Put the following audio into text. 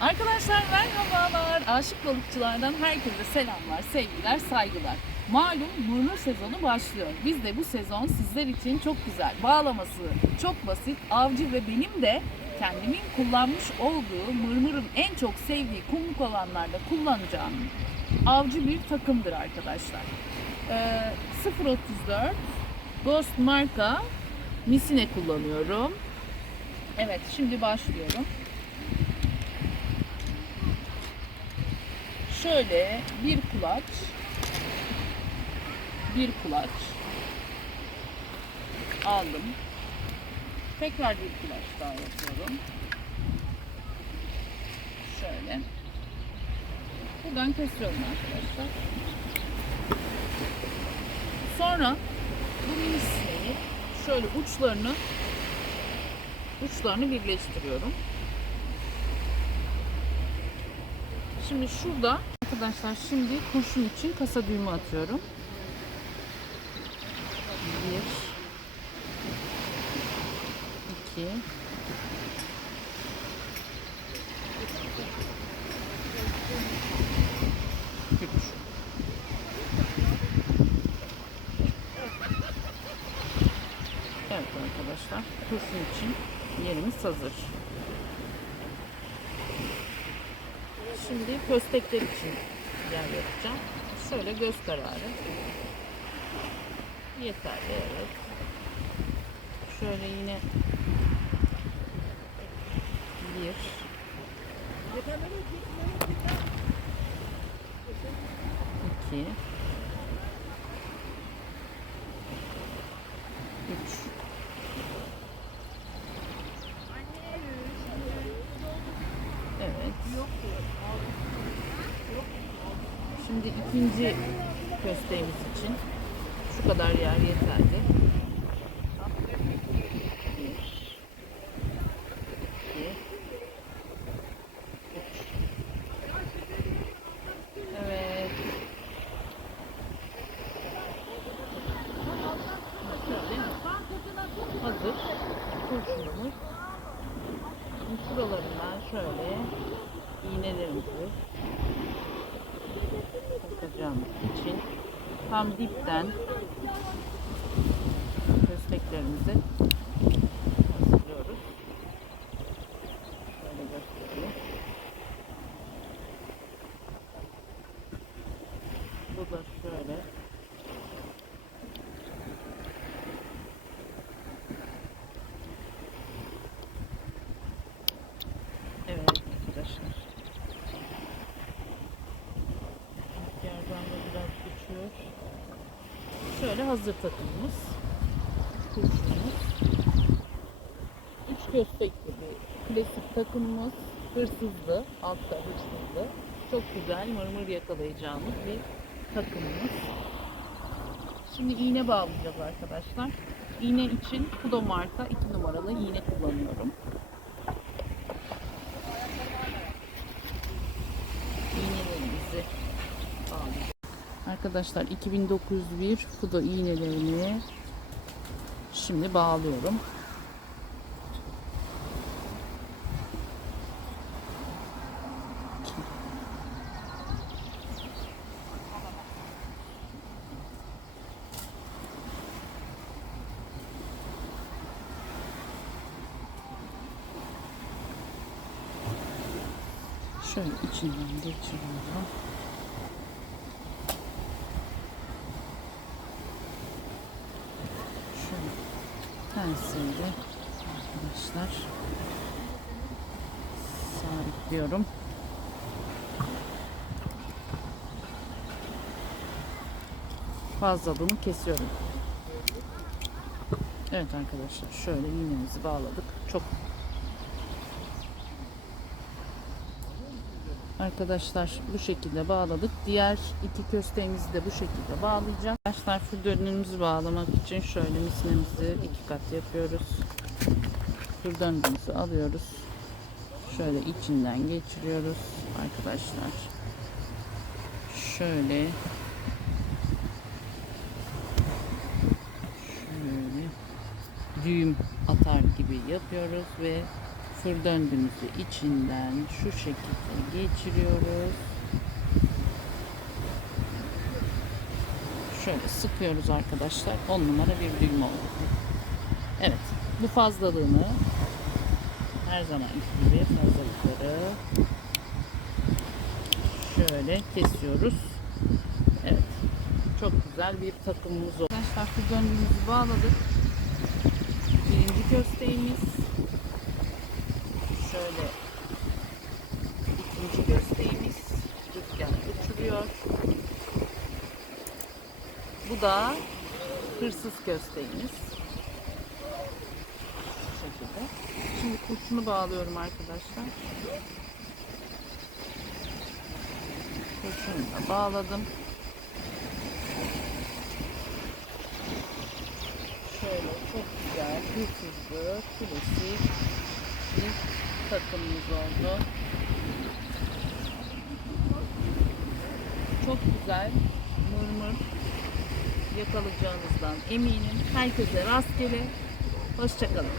Arkadaşlar merhabalar. Aşık balıkçılardan herkese selamlar, sevgiler, saygılar. Malum mırmır sezonu başlıyor. Biz de bu sezon sizler için çok güzel, bağlaması çok basit, avcı ve benim de kendimin kullanmış olduğu mırmırın en çok sevdiği kumluk alanlarda kullanacağım avcı bir takımdır arkadaşlar. Ee, 034 Ghost marka misine kullanıyorum. Evet şimdi başlıyorum. Şöyle bir kulaç bir kulaç aldım. Tekrar bir kulaç daha yapıyorum. Şöyle. Buradan kesiyorum arkadaşlar. Sonra bu misineyi şöyle uçlarını uçlarını birleştiriyorum. Şimdi şurada arkadaşlar şimdi kurşun için kasa düğümü atıyorum. Bir, iki, üç. Evet arkadaşlar kurşun için yerimiz hazır. Şimdi köstekler için yer yapacağım. Şöyle göz kararı. Yeterli evet. Şöyle yine bir iki üç Evet. Şimdi ikinci kösteğimiz için şu kadar yer yeterli. Bir, iki, üç. Evet. Şöyle. Hazır. Kurşunumuz. Şimdi şuralarından şöyle iğnelerimizi takacağımız için tam dipten kösteklerimizi hazırlıyoruz. Şöyle göstereyim. Bu da şöyle. Evet arkadaşlar. Yerden de biraz geçiyor. Şöyle hazır takımımız. Kurşunumuz. Üç köstekli bir klasik takımımız. Hırsızlı. Altta hırsızlı. Çok güzel mırmır yakalayacağımız bir takımımız. Şimdi iğne bağlayacağız arkadaşlar. İğne için Kudo marka 2 numaralı iğne kullanıyorum. iğnelerimizi. Arkadaşlar 2901 Fudo iğnelerini şimdi bağlıyorum. Şöyle içinden geçiriyorum. Şöyle tersiyle arkadaşlar sabitliyorum. Fazlalığını kesiyorum. Evet arkadaşlar şöyle iğnemizi bağladık. Çok Arkadaşlar bu şekilde bağladık. Diğer iki kösteğimizi de bu şekilde bağlayacağım. Arkadaşlar fürdönümüzü bağlamak için şöyle misinemizi iki kat yapıyoruz. Fürdönümüzü alıyoruz. Şöyle içinden geçiriyoruz arkadaşlar. Şöyle şöyle düğüm atar gibi yapıyoruz ve Tır döndüğümüzü içinden şu şekilde geçiriyoruz. Şöyle sıkıyoruz arkadaşlar. 10 numara bir düğüm oldu. Evet. Bu fazlalığını her zaman gibi fazlalıkları şöyle kesiyoruz. Evet. Çok güzel bir takımımız oldu. Arkadaşlar tır döndüğümüzü bağladık. Birinci kösteğimiz. Şöyle ikinci kösteğimiz. Rüzgar uçuruyor. Bu da hırsız kösteğimiz. Şu şekilde. Şimdi kurşunu bağlıyorum arkadaşlar. Kurşunu da bağladım. Şöyle çok güzel, hırsızlı, klasik bir takımımız oldu. Çok güzel, mırmır yakalayacağınızdan eminim. Herkese rastgele. Hoşçakalın.